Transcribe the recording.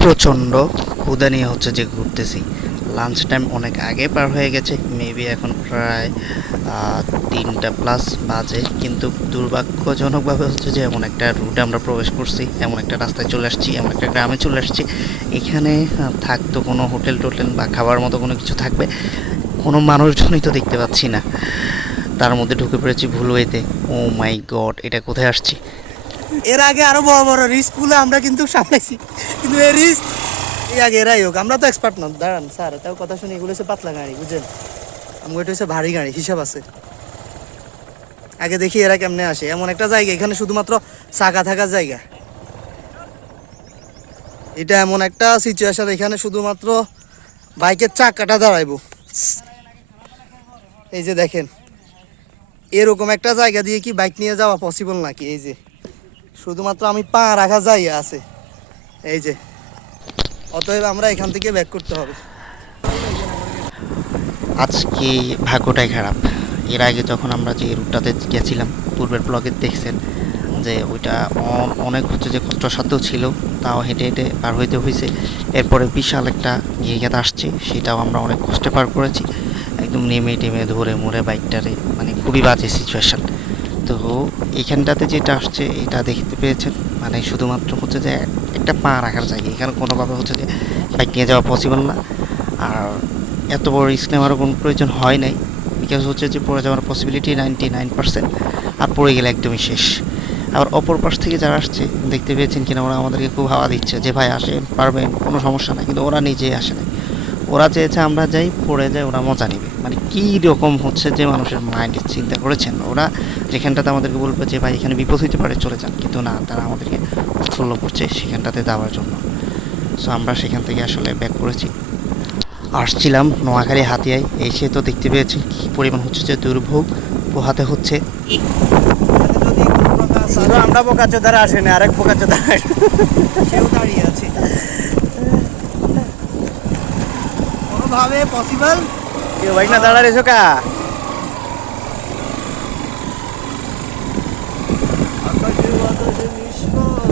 প্রচণ্ড ক্ষুদা নিয়ে হচ্ছে যে ঘুরতেছি। লাঞ্চ টাইম অনেক আগে পার হয়ে গেছে মেবি এখন প্রায় তিনটা প্লাস বাজে, কিন্তু দুর্ভাগ্যজনকভাবে হচ্ছে যে এমন একটা রুটে আমরা প্রবেশ করছি, এমন একটা রাস্তায় চলে আসছি, এমন একটা গ্রামে চলে আসছি। এখানে থাকতো কোনো হোটেল টোটেল বা খাবার মতো কোনো কিছু থাকবে, কোনো মানুষজনই তো দেখতে পাচ্ছি না। তার মধ্যে ঢুকে পড়েছি ভুল ওয়েতে ও মাই গড এটা কোথায় আসছি? এর আগে আরও বড় বড় রিস্কগুলো আমরা কিন্তু সামলাইছি। কিন্তু এই রিস্ক এই আগে এরাই হোক, আমরা তো এক্সপার্ট না। দাঁড়ান, স্যার, তাও কথা শুনি এগুলো হচ্ছে পাতলা গাড়ি বুঝলেন আমি এটা হচ্ছে ভারী গাড়ি, হিসাব আছে। আগে দেখি এরা কেমনে আসে। এমন একটা জায়গা, এখানে শুধুমাত্র চাকা থাকার জায়গা। এটা এমন একটা সিচুয়েশন এখানে শুধুমাত্র বাইকের চাকাটা দাঁড়াইবো। এই যে দেখেন, এরকম একটা জায়গা দিয়ে কি বাইক নিয়ে যাওয়া পসিবল নাকি? এই যে। শুধুমাত্র আমি পা রাখা যাই আছে। এই যে, অতএব আমরা এখান থেকে ব্যাক করতে হবে। আজকে ভাগ্যটাই খারাপ। এর আগে যখন আমরা যে রুটটাতে গেছিলাম, পূর্বের ব্লগে দেখছেন যে ওইটা অনেক হচ্ছে যে কষ্টসাধ্য ছিল, তাও হেঁটে হেঁটে পার হইতে হয়েছে এরপরে বিশাল একটা জায়গাতে আসছে, সেটাও আমরা অনেক কষ্টে পার করেছি। একদম নেমে টেমে ধরে মরে বাইকটারে মানে খুবই বাজে সিচুয়েশান তো এইখানটাতে যেটা আসছে, এটা দেখতে পেয়েছেন? মানে শুধুমাত্র হচ্ছে যে একটা পা রাখার জায়গা। এখানে কোনোভাবে হচ্ছে যে বাইক নিয়ে যাওয়া পসিবল না। আর এত বড় রিস্ক নেওয়ারও কোনো প্রয়োজন হয় নাই। বিকজ হচ্ছে যে পড়ে যাওয়ার পসিবিলিটি নাইনটি নাইন পার্সেন্ট আর পড়ে গেলে একদমই শেষ। আবার অপর পাশ থেকে যারা আসছে, দেখতে পেয়েছেন কিনা, ওরা আমাদেরকে খুব হাওয়া দিচ্ছে যে, ভাই, আসেন, পারবেন, কোনো সমস্যা নাই। কিন্তু ওরা নিজেই আসে নাই। ওরা চেয়েছে আমরা যাই পড়ে যাই ওরা মজা নেবে। মানে কী রকম হচ্ছে যে মানুষের মাইন্ডে চিন্তা করেছেন? ওরা যেখানটাতে আমাদেরকে বলবে যে ভাই এখানে বিপদ হইতে পারে চলে যান। কিন্তু না তারা আমাদেরকে উৎফুল্ল করছে সেখানটাতে যাওয়ার জন্য। সো আমরা সেখান থেকে আসলে ব্যাক করেছি। আসছিলাম নোয়াখালী হাতিয়ায় এসে তো দেখতে পেয়েছি কী পরিমাণ হচ্ছে যে দুর্ভোগ পোহাতে হচ্ছে। আমরা বোকাচো দ্বারা আসেনি আরেক বোকাচো দ্বারা ભાવે પોસિબલ એ વાઈટના દાડા રહેશો કા આકાશ વાતો છે નિશ્વાસ